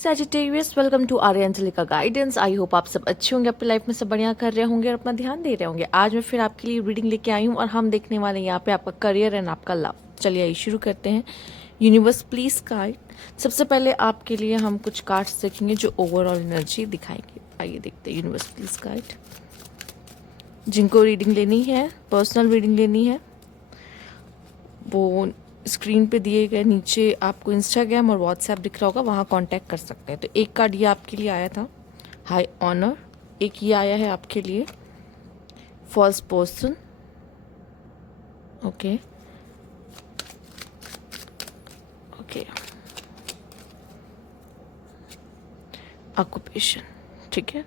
Sagittarius, welcome to Aryanjalika guidance. I hope आप सब अच्छे होंगे, अपनी लाइफ में सब बढ़िया कर रहे होंगे और अपना ध्यान दे रहे होंगे। आज मैं फिर आपके लिए रीडिंग लेके आई हूँ और हम देखने वाले हैं यहाँ पे आपका करियर एंड आपका लव। चलिए आइए शुरू करते हैं। Universe please guide. सबसे पहले आपके लिए हम कुछ कार्ड्स देखेंगे जो ओवरऑल एनर्जी दिखाएंगे। आइए देखते हैं। Universe please guide. जिनको रीडिंग लेनी है, पर्सनल रीडिंग लेनी है, वो स्क्रीन पे दिए गए नीचे आपको इंस्टाग्राम और व्हाट्सएप दिख रहा होगा, वहाँ कांटेक्ट कर सकते हैं। तो एक कार्ड ये आपके लिए आया था, हाई ऑनर। एक ये आया है आपके लिए, first person. Okay okay, occupation. ठीक है,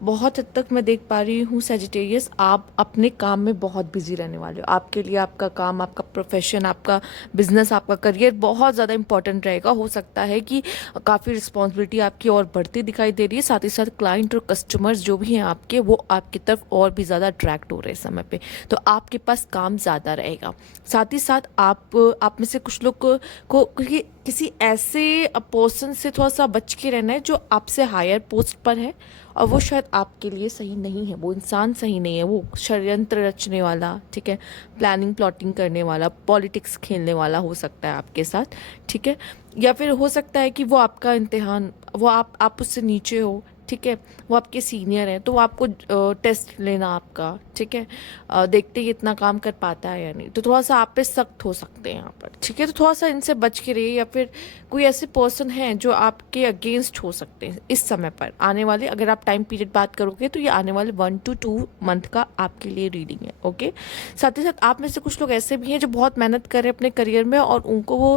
बहुत हद तक मैं देख पा रही हूँ सैजिटेरियस, आप अपने काम में बहुत बिजी रहने वाले हो। आपके लिए आपका काम, आपका प्रोफेशन, आपका बिजनेस, आपका करियर बहुत ज़्यादा इंपॉर्टेंट रहेगा। हो सकता है कि काफ़ी रिस्पॉन्सिबिलिटी आपकी और बढ़ती दिखाई दे रही है। साथ ही साथ क्लाइंट और कस्टमर्स जो भी हैं आपके, वो आपकी तरफ और भी ज़्यादा अट्रैक्ट हो रहे हैं समय पे। तो आपके पास काम ज़्यादा रहेगा। साथ ही साथ आप में से कुछ लोग को किसी ऐसे पर्सन से थोड़ा सा बच के रहना है जो आपसे हायर पोस्ट पर है और वो शायद आपके लिए सही नहीं है। वो इंसान सही नहीं है, वो षड्यंत्र रचने वाला, ठीक है, प्लानिंग प्लॉटिंग करने वाला, पॉलिटिक्स खेलने वाला हो सकता है आपके साथ। ठीक है, या फिर हो सकता है कि वो आपका इम्तिहान, वो आप उससे नीचे हो, ठीक है, वो आपके सीनियर हैं, तो वो आपको टेस्ट लेना आपका, ठीक है, देखते ही इतना काम कर पाता है या नहीं, तो थोड़ा सा आप पे सख्त हो सकते हैं यहाँ पर। ठीक है, तो थोड़ा सा इनसे बच के रहिए। या फिर कोई ऐसे पर्सन हैं जो आपके अगेंस्ट हो सकते हैं इस समय पर। आने वाले, अगर आप टाइम पीरियड बात करोगे तो ये आने वाले 1 to 2 मंथ का आपके लिए रीडिंग है। ओके, साथ ही साथ आप में से कुछ लोग ऐसे भी हैं जो बहुत मेहनत कर रहे हैं अपने करियर में और उनको वो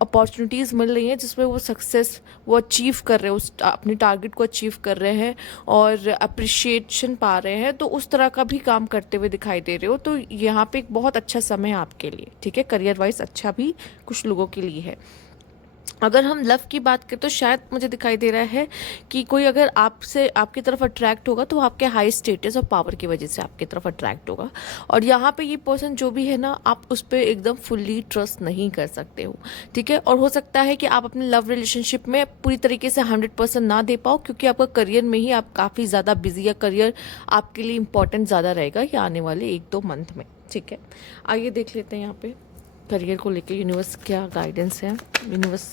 अपॉर्चुनिटीज़ मिल रही हैं जिसमें वो सक्सेस वो अचीव कर रहे हैं, उस अपने टारगेट को अचीव कर रहे हैं और अप्रिशिएशन पा रहे हैं। तो उस तरह का भी काम करते हुए दिखाई दे रहे हो। तो यहाँ पे एक बहुत अच्छा समय है आपके लिए। ठीक है, करियर वाइज अच्छा भी कुछ लोगों के लिए है। अगर हम लव की बात करें तो शायद मुझे दिखाई दे रहा है कि कोई अगर आपसे आपकी तरफ अट्रैक्ट होगा तो वो आपके हाई स्टेटस और पावर की वजह से आपकी तरफ अट्रैक्ट होगा। और यहाँ पे ये पर्सन जो भी है ना, आप उस पर एकदम फुल्ली ट्रस्ट नहीं कर सकते हो। ठीक है, और हो सकता है कि आप अपने लव रिलेशनशिप में पूरी तरीके से 100% ना दे पाओ, क्योंकि आपका करियर में ही आप काफ़ी ज़्यादा बिजी है। करियर आपके लिए इंपॉर्टेंट ज़्यादा रहेगा ये आने वाले 1-2 मंथ में। ठीक है, आइए देख लेते हैं यहाँ पे करियर को लेके यूनिवर्स क्या गाइडेंस है। Universe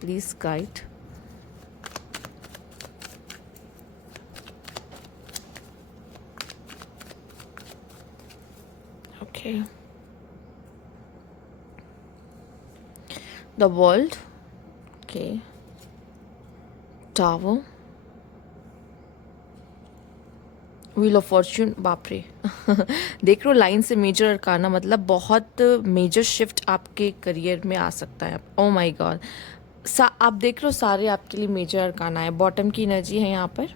please guide. Okay, the world. Okay, tower, wheel of Fortune. बाप रे देख लो लाइन से मेजर अरकाना, मतलब बहुत मेजर शिफ्ट आपके करियर में आ सकता है। ओ माय गॉड, आप देख लो सारे आपके लिए मेजर अरकाना है। बॉटम की एनर्जी है यहाँ पर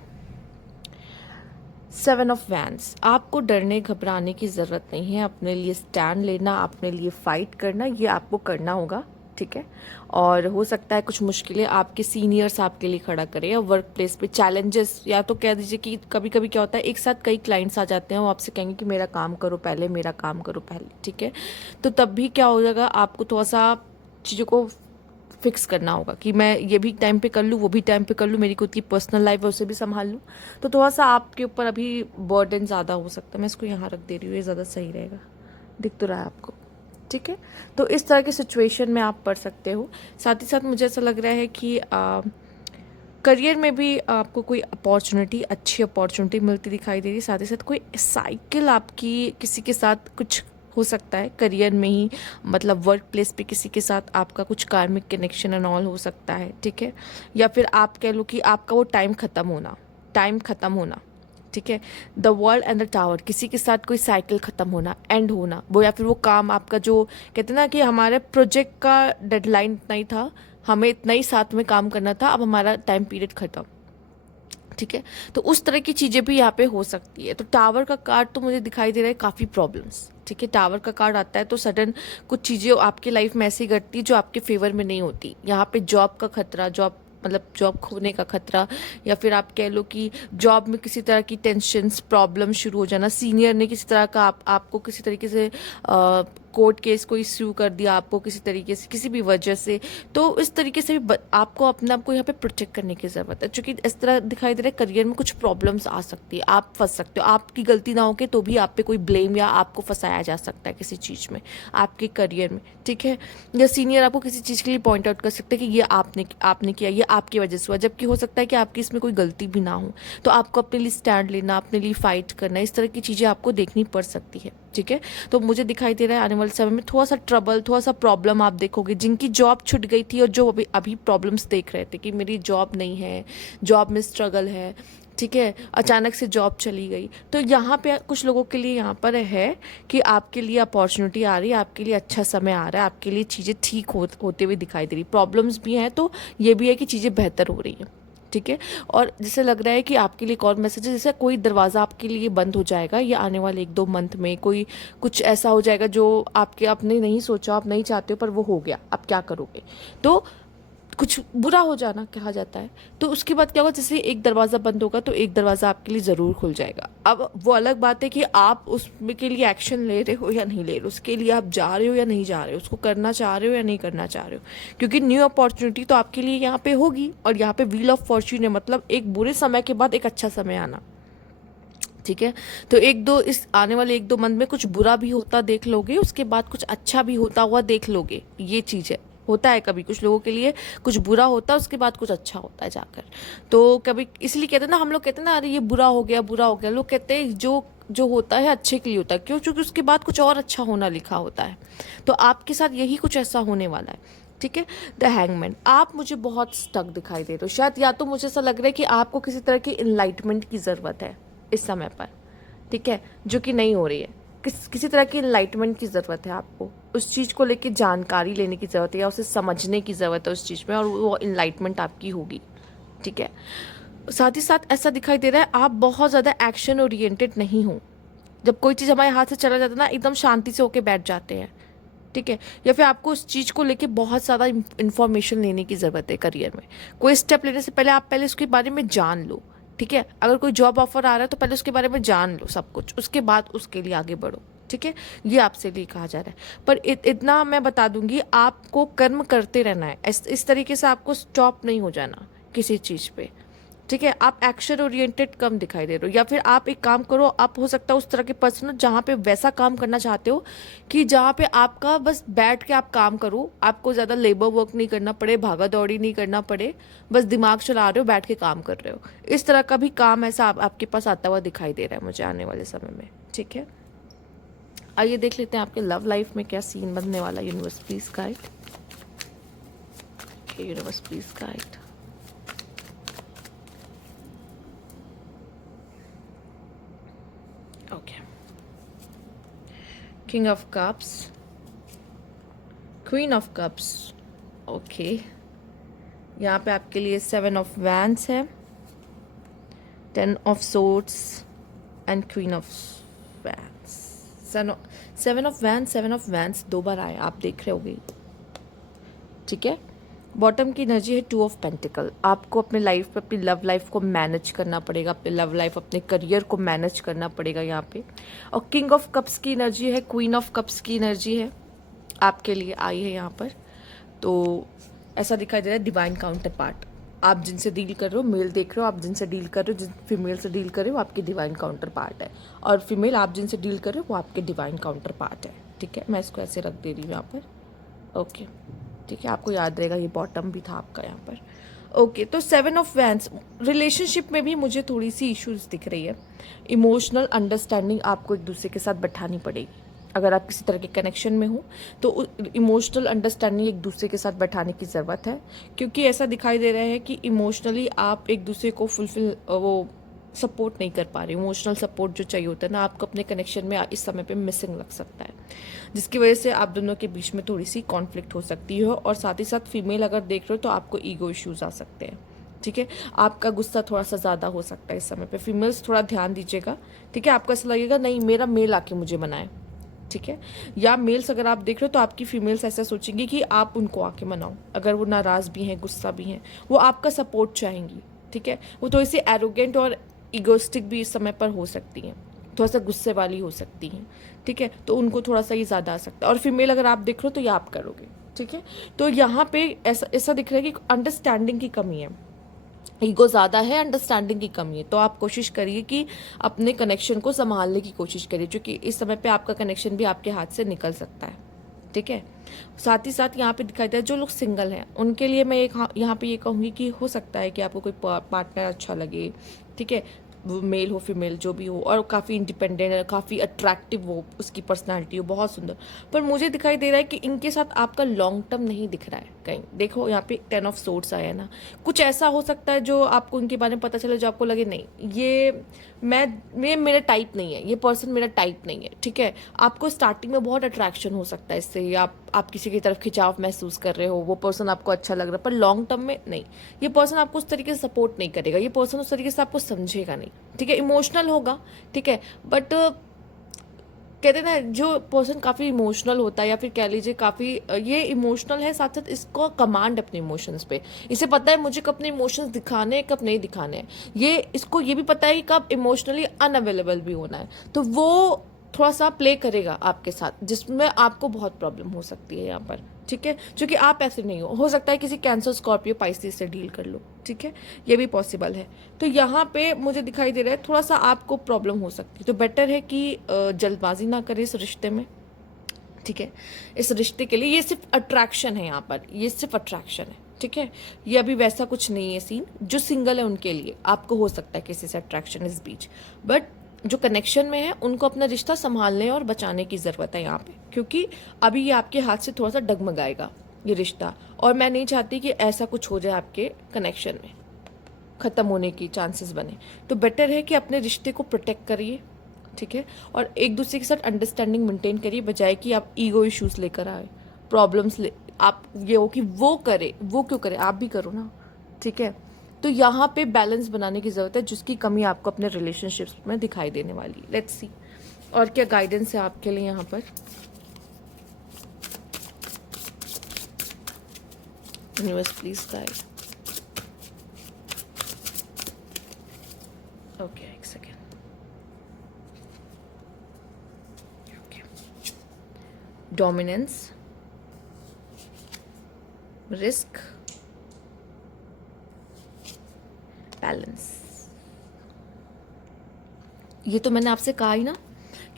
7 ऑफ वैंड्स। आपको डरने घबराने की ज़रूरत नहीं है। अपने लिए स्टैंड लेना, अपने लिए फाइट करना, ये आपको करना होगा। ठीक है, और हो सकता है कुछ मुश्किलें आपके सीनियर्स आपके लिए खड़ा करें, या वर्क प्लेस पे चैलेंजेस, या तो कह दीजिए कि कभी कभी क्या होता है, एक साथ कई क्लाइंट्स आ जाते हैं, वो आपसे कहेंगे कि मेरा काम करो पहले, मेरा काम करो पहले। ठीक है, तो तब भी क्या हो जाएगा, आपको थोड़ा सा चीज़ों को फिक्स करना होगा कि मैं ये भी टाइम पे कर लूँ, वो भी टाइम पे कर लूँ, मेरी खुद की पर्सनल लाइफ है उसे भी संभाल लूँ। तो थोड़ा सा आपके ऊपर अभी बर्डन ज़्यादा हो सकता है। मैं इसको यहाँ रख दे रही हूँ, ये ज़्यादा सही रहेगा, दिख तो रहा है आपको। ठीक है, तो इस तरह की सिचुएशन में आप पढ़ सकते हो। साथ ही साथ मुझे ऐसा लग रहा है कि करियर में भी आपको कोई अपॉर्चुनिटी, अच्छी अपॉर्चुनिटी मिलती दिखाई दे रही है। साथ ही साथ कोई साइकिल आपकी किसी के साथ कुछ हो सकता है करियर में ही, मतलब वर्क प्लेस पे किसी के साथ आपका कुछ कार्मिक कनेक्शन एंड ऑल हो सकता है। ठीक है, या फिर आप कह लो कि आपका वो टाइम ख़त्म होना। ठीक है, the world and the tower, किसी के साथ कोई साइकिल ख़त्म होना, एंड होना वो, या फिर वो काम आपका जो कहते हैं ना कि हमारे प्रोजेक्ट का डेडलाइन इतना ही था, हमें इतना ही साथ में काम करना था, अब हमारा टाइम पीरियड ख़त्म। ठीक है, तो उस तरह की चीज़ें भी यहाँ पे हो सकती है। तो टावर का कार्ड तो मुझे दिखाई दे रहा है काफ़ी प्रॉब्लम्स। ठीक है, टावर का कार्ड आता है तो सडन कुछ चीज़ें आपकी लाइफ में ऐसी घटती जो आपके फेवर में नहीं होती। यहाँ पे जॉब का खतरा, जॉब मतलब जॉब खोने का खतरा, या फिर आप कह लो कि जॉब में किसी तरह की टेंशन्स, प्रॉब्लम शुरू हो जाना, सीनियर ने किसी तरह का आपको किसी तरीके से कोर्ट केस कोई इश्यू कर दिया आपको किसी तरीके से, किसी भी वजह से, तो इस तरीके से भी आपको अपने आप को यहाँ पे प्रोटेक्ट करने की ज़रूरत है। क्योंकि इस तरह दिखाई दे रहा है करियर में कुछ प्रॉब्लम्स आ सकती है, आप फंस सकते हो, आपकी गलती ना हो के तो भी आप पे कोई ब्लेम या आपको फंसाया जा सकता है किसी चीज़ में आपके करियर में, ठीक है। या सीनियर आपको किसी चीज़ के लिए पॉइंट आउट कर सकते हैं कि ये आपने किया, ये आपकी वजह से हुआ, जबकि हो सकता है कि आपकी इसमें कोई गलती भी ना हो। तो आपको अपने लिए स्टैंड लेना, अपने लिए फाइट करना, इस तरह की चीज़ें आपको देखनी पड़ सकती है, ठीक है। तो मुझे दिखाई दे रहा है आने वाले समय में थोड़ा सा ट्रबल, थोड़ा सा प्रॉब्लम आप देखोगे। जिनकी जॉब छूट गई थी और जो अभी अभी प्रॉब्लम्स देख रहे थे कि मेरी जॉब नहीं है, जॉब में स्ट्रगल है, ठीक है, अचानक से जॉब चली गई, तो यहाँ पे कुछ लोगों के लिए यहाँ पर है कि आपके लिए अपॉर्चुनिटी आ रही है, आपके लिए अच्छा समय आ रहा है, आपके लिए चीज़ें ठीक होते हुए दिखाई दे रही। प्रॉब्लम्स भी हैं तो ये भी है कि चीज़ें बेहतर हो रही हैं, ठीक है। और जैसे लग रहा है कि आपके लिए एक और मैसेज है, जैसे कोई दरवाज़ा आपके लिए बंद हो जाएगा या आने वाले 1-2 मंथ में कोई कुछ ऐसा हो जाएगा जो आपने नहीं सोचा, आप नहीं चाहते हो, पर वो हो गया, आप क्या करोगे? तो कुछ बुरा हो जाना कहा जाता है, तो उसके बाद क्या होगा, जैसे एक दरवाज़ा बंद होगा तो एक दरवाज़ा आपके लिए ज़रूर खुल जाएगा। अब वो अलग बात है कि आप उसमें के लिए एक्शन ले रहे हो या नहीं ले रहे हो, उसके लिए आप जा रहे हो या नहीं जा रहे हो, उसको करना चाह रहे हो या नहीं करना चाह रहे हो, क्योंकि न्यू अपॉर्चुनिटी तो आपके लिए यहाँ पे होगी। और यहाँ पे व्हील ऑफ फॉर्च्यून है, मतलब एक बुरे समय के बाद एक अच्छा समय आना, ठीक है। तो इस आने वाले 1-2 मंथ में कुछ बुरा भी होता देख लोगे, उसके बाद कुछ अच्छा भी होता हुआ देख लोगे। ये चीज़ है, होता है कभी कुछ लोगों के लिए कुछ बुरा होता है, उसके बाद कुछ अच्छा होता है जाकर। तो कभी इसलिए कहते हैं ना, हम लोग कहते हैं ना, अरे ये बुरा हो गया, बुरा हो गया। लोग कहते हैं जो जो होता है अच्छे के लिए होता है, क्यों? क्योंकि उसके बाद कुछ और अच्छा होना लिखा होता है। तो आपके साथ यही कुछ ऐसा होने वाला है, ठीक है। द हैंगमैन, आप मुझे बहुत स्टक दिखाई दे रहे हो। शायद या तो मुझे ऐसा लग रहा है कि आपको किसी तरह की इनलाइटमेंट की ज़रूरत है इस समय पर, ठीक है, जो कि नहीं हो रही है। किसी तरह की इनलाइटमेंट की ज़रूरत है आपको, उस चीज़ को लेके जानकारी लेने की ज़रूरत है या उसे समझने की ज़रूरत है उस चीज़ में, और वो इनलाइटमेंट आपकी होगी, ठीक है। साथ ही साथ ऐसा दिखाई दे रहा है आप बहुत ज़्यादा एक्शन ओरिएंटेड नहीं हो। जब कोई चीज़ हमारे हाथ से चला जाता है ना, एकदम शांति से होके बैठ जाते हैं, ठीक है। या फिर आपको उस चीज़ को लेके बहुत ज़्यादा इन्फॉर्मेशन लेने की ज़रूरत है करियर में। कोई स्टेप लेने से पहले आप पहले उसके बारे में जान लो, ठीक है। अगर कोई जॉब ऑफर आ रहा है तो पहले उसके बारे में जान लो सब कुछ, उसके बाद उसके लिए आगे बढ़ो, ठीक है। ये आपसे लिए कहा जा रहा है। पर इतना मैं बता दूंगी, आपको कर्म करते रहना है। इस तरीके से आपको स्टॉप नहीं हो जाना किसी चीज़ पे, ठीक है। आप एक्शन ओरिएंटेड कम दिखाई दे रहे हो, या फिर आप एक काम करो, आप हो सकता है उस तरह के पर्सन हो जहाँ पे वैसा काम करना चाहते हो कि जहाँ पे आपका बस बैठ के आप काम करो, आपको ज़्यादा लेबर वर्क नहीं करना पड़े, भागा दौड़ी नहीं करना पड़े, बस दिमाग चला रहे हो, बैठ के काम कर रहे हो। इस तरह का भी काम ऐसा आपके पास आता हुआ दिखाई दे रहा है मुझे आने वाले समय में, ठीक है। आइए देख लेते हैं आपके लव लाइफ में क्या सीन बनने वाला। Universe please guide, universe please guide. Okay. King of Cups, Queen of Cups, okay. यहाँ पे आपके लिए 7 of Wands है, 10 of Swords and Queen of Wands। 7 of Wands, 7 of Wands 2 बार आए, आप देख रहे होगे, ठीक है। बॉटम की एनर्जी है 2 ऑफ पेंटिकल। आपको अपने लाइफ पे, अपनी लव लाइफ को मैनेज करना पड़ेगा, अपने लव लाइफ, अपने करियर को मैनेज करना पड़ेगा यहाँ पे। और किंग ऑफ कप्स की एनर्जी है, क्वीन ऑफ कप्स की एनर्जी है आपके लिए आई है यहाँ पर। तो ऐसा दिखाई दे रहा है डिवाइन काउंटर पार्ट, आप जिनसे डील कर रहे हो, मेल देख रहे हो, आप जिनसे डील कर रहे हो, जिन फीमेल से डील कर रहे हो, आपके डिवाइन काउंटर पार्ट है, और फीमेल आप जिनसे डील कर रहे हो वो आपके डिवाइन काउंटर पार्ट है, ठीक है। मैं इसको ऐसे रख दे रही हूँ यहाँ पर, ओके, ठीक है। आपको याद रहेगा ये बॉटम भी था आपका यहाँ पर, ओके। तो 7 ऑफ वैंड्स, रिलेशनशिप में भी मुझे थोड़ी सी इश्यूज दिख रही है। इमोशनल अंडरस्टैंडिंग आपको एक दूसरे के साथ बैठानी पड़ेगी। अगर आप किसी तरह के कनेक्शन में हो तो इमोशनल अंडरस्टैंडिंग एक दूसरे के साथ बैठाने की ज़रूरत है, क्योंकि ऐसा दिखाई दे रहा है कि इमोशनली आप एक दूसरे को फुलफिल वो सपोर्ट नहीं कर पा रहे। इमोशनल सपोर्ट जो चाहिए होता है ना, आपको अपने कनेक्शन में इस समय पे मिसिंग लग सकता है, जिसकी वजह से आप दोनों के बीच में थोड़ी सी कॉन्फ्लिक्ट हो सकती है। और साथ ही साथ फीमेल अगर देख रहे हो तो आपको ईगो इश्यूज आ सकते हैं, ठीक है। आपका गुस्सा थोड़ा सा ज़्यादा हो सकता है इस समय पे। फीमेल्स थोड़ा ध्यान दीजिएगा, ठीक है। आपको ऐसा लगेगा नहीं मेरा मेल आके मुझे मनाए, ठीक है। या मेल्स अगर आप देख रहे हो तो आपकी फीमेल्स ऐसा सोचेंगी कि आप उनको आके मनाओ, अगर वो नाराज़ भी हैं, गुस्सा भी हैं, वो आपका सपोर्ट चाहेंगी, ठीक है। वो थोड़ी सी एरोगेंट और इगोस्टिक भी इस समय पर हो सकती हैं, थोड़ा सा गुस्से वाली हो सकती हैं, ठीक है, तो उनको थोड़ा सा ये ज़्यादा आ सकता है। और फीमेल अगर आप देख रहे हो तो ये आप करोगे, ठीक है। तो यहाँ पे ऐसा ऐसा दिख रहा है कि अंडरस्टैंडिंग की कमी है, ईगो ज़्यादा है, अंडरस्टैंडिंग की कमी है। तो आप कोशिश करिए कि अपने कनेक्शन को संभालने की कोशिश करिए, क्योंकि इस समय पे आपका कनेक्शन भी आपके हाथ से निकल सकता है, ठीक है। साथ ही साथ यहाँ पे दिखाई दे रहा है जो लोग सिंगल हैं उनके लिए मैं एक यहाँ पे ये कहूँगी कि हो सकता है कि आपको कोई पार्टनर अच्छा लगे, ठीक है, वो मेल हो फीमेल जो भी हो, और काफ़ी इंडिपेंडेंट है, काफ़ी अट्रैक्टिव हो, उसकी पर्सनालिटी हो बहुत सुंदर। पर मुझे दिखाई दे रहा है कि इनके साथ आपका लॉन्ग टर्म नहीं दिख रहा है कहीं। देखो यहाँ पे 10 ऑफ सोर्ड्स आया है ना, कुछ ऐसा हो सकता है जो आपको इनके बारे में पता चले, जो आपको लगे नहीं ये मेरा टाइप नहीं है, ये पर्सन मेरा टाइप नहीं है, ठीक है। आपको स्टार्टिंग में बहुत अट्रैक्शन हो सकता है इससे, आप किसी की तरफ खिंचाव महसूस कर रहे हो, वो पर्सन आपको अच्छा लग रहा है, पर लॉन्ग टर्म में नहीं। ये पर्सन आपको उस तरीके से सपोर्ट नहीं करेगा, ये पर्सन उस तरीके से आपको समझेगा नहीं, ठीक है। इमोशनल होगा, ठीक है, बट कहते हैं ना जो पर्सन काफ़ी इमोशनल होता है, या फिर कह लीजिए काफ़ी ये इमोशनल है, साथ साथ इसको कमांड अपने इमोशंस पे, इसे पता है मुझे कब अपने इमोशंस दिखाने हैं कब नहीं दिखाने हैं, इसको ये भी पता है कि कब इमोशनली अनअवेलेबल भी होना है। तो वो थोड़ा सा प्ले करेगा आपके साथ, जिसमें आपको बहुत प्रॉब्लम हो सकती है यहाँ पर, ठीक है, क्योंकि आप ऐसे नहीं हो सकता है किसी कैंसर स्कॉर्पियो पाइसेस से डील कर लो, ठीक है, ये भी पॉसिबल है। तो यहाँ पे मुझे दिखाई दे रहा है थोड़ा सा आपको प्रॉब्लम हो सकती है, तो बेटर है कि जल्दबाजी ना करें इस रिश्ते में, ठीक है। इस रिश्ते के लिए ये सिर्फ अट्रैक्शन है, यहाँ पर ये सिर्फ अट्रैक्शन है, ठीक है। ये अभी वैसा कुछ नहीं है सीन। जो सिंगल है उनके लिए आपको हो सकता है किसी से अट्रैक्शन इस बीच, बट जो कनेक्शन में है उनको अपना रिश्ता संभालने और बचाने की ज़रूरत है यहाँ पे, क्योंकि अभी ये आपके हाथ से थोड़ा सा डगमगाएगा ये रिश्ता, और मैं नहीं चाहती कि ऐसा कुछ हो जाए आपके कनेक्शन में, ख़त्म होने की चांसेस बने। तो बेटर है कि अपने रिश्ते को प्रोटेक्ट करिए, ठीक है, और एक दूसरे के साथ अंडरस्टैंडिंग मेंटेन करिए, बजाय कि आप ईगो इश्यूज लेकर आए, प्रॉब्लम्स ले आप ये हो कि वो करे, वो क्यों करे, आप भी करो ना, ठीक है। तो यहाँ पे बैलेंस बनाने की ज़रूरत है, जिसकी कमी आपको अपने रिलेशनशिप्स में दिखाई देने वाली। लेट्स सी और क्या गाइडेंस है आपके लिए यहाँ पर। Universe please guide. ओके एक second. Okay, dominance, risk, balance. ये तो मैंने आपसे कहा ही ना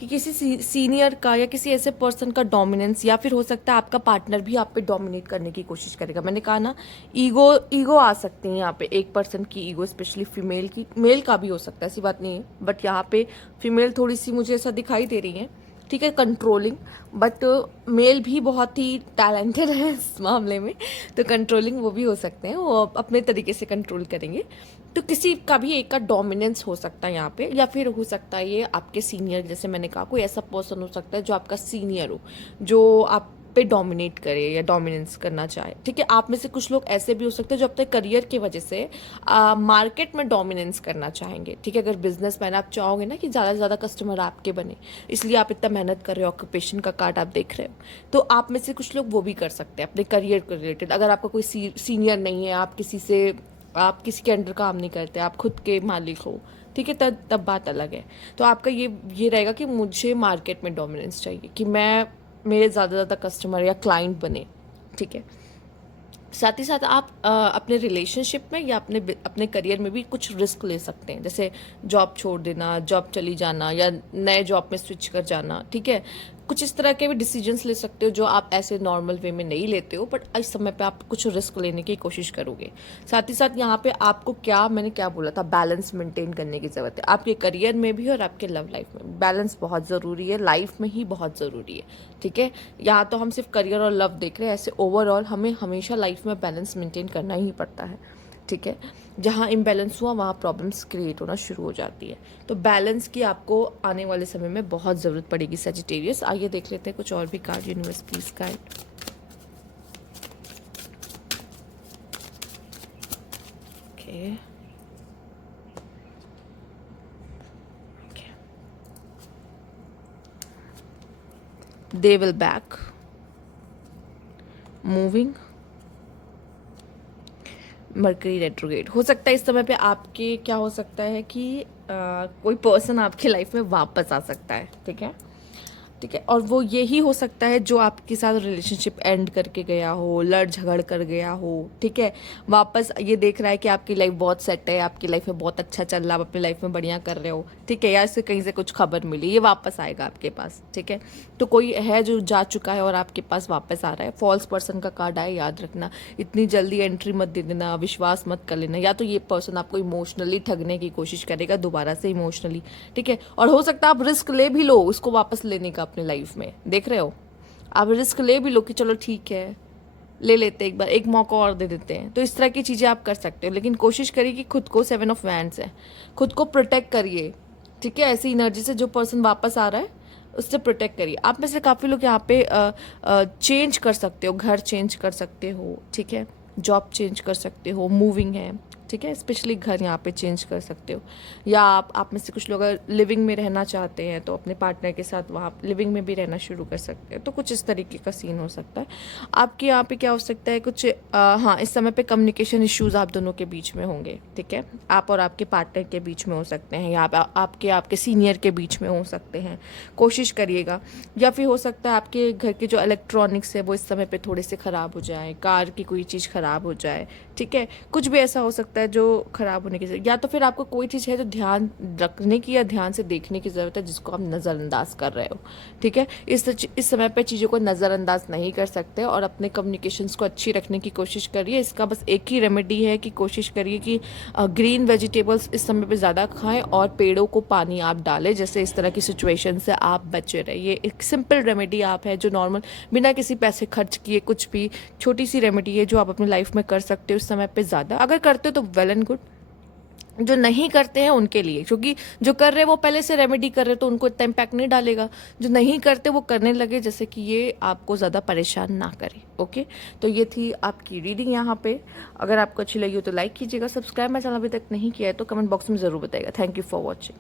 कि किसी सीनियर का या किसी ऐसे पर्सन का डोमिनेंस, या फिर हो सकता है आपका पार्टनर भी आप पे डोमिनेट करने की कोशिश करेगा। मैंने कहा ना ईगो आ सकती है यहाँ पे, एक पर्सन की ईगो, स्पेशली फीमेल की, मेल का भी हो सकता है, ऐसी बात नहीं है, बट यहाँ पे फीमेल थोड़ी सी मुझे ऐसा दिखाई दे रही है, ठीक है, कंट्रोलिंग, बट मेल भी बहुत ही टैलेंटेड है इस मामले में, तो कंट्रोलिंग वो भी हो सकते हैं, वो अपने तरीके से कंट्रोल करेंगे। तो किसी का भी एक का डोमिनेंस हो सकता है यहाँ पे, या फिर हो सकता है ये आपके सीनियर, जैसे मैंने कहा कोई ऐसा पर्सन हो सकता है जो आपका सीनियर हो, जो आप पे डोमिनेट करे या डोमिनेंस करना चाहे, ठीक है। आप में से कुछ लोग ऐसे भी हो सकते हैं जो अपने करियर की वजह से मार्केट में डोमिनेंस करना चाहेंगे, ठीक है। अगर बिजनेसमैन आप चाहोगे ना कि ज़्यादा से ज़्यादा कस्टमर आपके बने, इसलिए आप इतना मेहनत कर रहे हो, ऑक्यूपेशन का कार्ड आप देख रहे हो, तो आप में से कुछ लोग वो भी कर सकते हैं अपने करियर को रिलेटेड। अगर आपका कोई सीनियर नहीं है, आप किसी के अंडर काम नहीं करते, आप खुद के मालिक हो, ठीक है, तब बात अलग है। तो आपका ये रहेगा कि मुझे मार्केट में डोमिनेंस चाहिए, कि मेरे ज़्यादा कस्टमर या क्लाइंट बने, ठीक है। साथ ही साथ आप अपने रिलेशनशिप में या अपने करियर में भी कुछ रिस्क ले सकते हैं, जैसे जॉब छोड़ देना, जॉब चली जाना, या नए जॉब में स्विच कर जाना, ठीक है। कुछ इस तरह के भी डिसीजंस ले सकते हो जो आप ऐसे नॉर्मल वे में नहीं लेते हो, बट इस समय पे आप कुछ रिस्क लेने की कोशिश करोगे। साथ ही साथ यहाँ पे आपको मैंने क्या बोला था, बैलेंस मेंटेन करने की ज़रूरत है, आपके करियर में भी और आपके लव लाइफ में। बैलेंस बहुत ज़रूरी है, लाइफ में ही बहुत ज़रूरी है, ठीक है। यहाँ तो हम सिर्फ करियर और लव देख रहे हैं, ऐसे ओवरऑल हमें हमेशा लाइफ में बैलेंस मेंटेन करना ही पड़ता है, ठीक है। जहाँ इम्बैलेंस हुआ वहाँ प्रॉब्लम्स क्रिएट होना शुरू हो जाती है। तो बैलेंस की आपको आने वाले समय में बहुत ज़रूरत पड़ेगी सजिटेरियस। आइए देख लेते हैं कुछ और भी card, universe please guide. Okay, they will back, moving, mercury retrograde. हो सकता है इस समय पे आपके क्या हो सकता है कि कोई पर्सन आपकी लाइफ में वापस आ सकता है, ठीक है, ठीक है। और वो यही हो सकता है जो आपके साथ रिलेशनशिप एंड करके गया हो, लड़ झगड़ कर गया हो, ठीक है, वापस ये देख रहा है कि आपकी लाइफ बहुत सेट है, आपकी लाइफ में बहुत अच्छा चल रहा है, आप अपनी लाइफ में बढ़िया कर रहे हो, ठीक है, या इससे कहीं से कुछ खबर मिली, ये वापस आएगा आपके पास, ठीक है। तो कोई है जो जा चुका है और आपके पास वापस आ रहा है। फॉल्स पर्सन का कार्ड आए, याद रखना, इतनी जल्दी एंट्री मत दे देना, विश्वास मत कर लेना, या तो ये पर्सन आपको इमोशनली ठगने की कोशिश करेगा दोबारा से इमोशनली, ठीक है। और हो सकता है आप रिस्क ले भी लो उसको वापस लेने का अपने लाइफ में, देख रहे हो, आप रिस्क ले भी लो कि चलो ठीक है ले लेते एक बार, एक मौका और दे देते हैं। तो इस तरह की चीज़ें आप कर सकते हो, लेकिन कोशिश करिए कि खुद को, 7 ऑफ वैंड्स है, खुद को प्रोटेक्ट करिए, ठीक है। ऐसी एनर्जी से जो पर्सन वापस आ रहा है उससे प्रोटेक्ट करिए। आप में से काफ़ी लोग यहाँ पे चेंज कर सकते हो, घर चेंज कर सकते हो, ठीक है, जॉब चेंज कर सकते हो, मूविंग है, ठीक है, स्पेशली घर यहाँ पे चेंज कर सकते हो। या आप में से कुछ लोग अगर लिविंग में रहना चाहते हैं तो अपने पार्टनर के साथ वहाँ लिविंग में भी रहना शुरू कर सकते हैं। तो कुछ इस तरीके का सीन हो सकता है। आपके यहाँ पे क्या हो सकता है, कुछ हाँ, इस समय पे कम्युनिकेशन इश्यूज आप दोनों के बीच में होंगे, ठीक है, आप और आपके पार्टनर के बीच में हो सकते हैं, या आपके सीनियर के बीच में हो सकते हैं, कोशिश करिएगा। या फिर हो सकता है आपके घर के जो इलेक्ट्रॉनिक्स है वो इस समय पे थोड़े से ख़राब हो जाए, कार की कोई चीज़ ख़राब हो जाए, ठीक है, कुछ भी ऐसा हो सकता है जो ख़राब होने की, या तो फिर आपको कोई चीज़ है जो ध्यान रखने की या ध्यान से देखने की ज़रूरत है जिसको आप नज़रअंदाज कर रहे हो, ठीक है। इस समय पे चीज़ों को नज़रअंदाज नहीं कर सकते और अपने कम्युनिकेशंस को अच्छी रखने की कोशिश करिए। इसका बस एक ही रेमेडी है कि कोशिश करिए कि ग्रीन वेजिटेबल्स इस समय पे ज़्यादा खाएं और पेड़ों को पानी आप डालें, जैसे इस तरह की सिचुएशन से आप बचे रहे। ये एक सिंपल रेमेडी आप है जो नॉर्मल, बिना किसी पैसे खर्च किए, कुछ भी छोटी सी रेमेडी है जो आप अपनी लाइफ में कर सकते हो इस समय पे ज़्यादा। अगर करते हो तो वेल एंड गुड, जो नहीं करते हैं उनके लिए, क्योंकि जो कर रहे हैं वो पहले से रेमेडी कर रहे हैं तो उनको इतना इम्पैक्ट नहीं डालेगा। जो नहीं करते वो करने लगे, जैसे कि ये आपको ज़्यादा परेशान ना करे, ओके। तो ये थी आपकी रीडिंग यहाँ पे। अगर आपको अच्छी लगी हो तो लाइक कीजिएगा, सब्सक्राइब मेरा चैनल अभी तक नहीं किया है तो कमेंट बॉक्स में ज़रूर बताइएगा। Thank you for watching.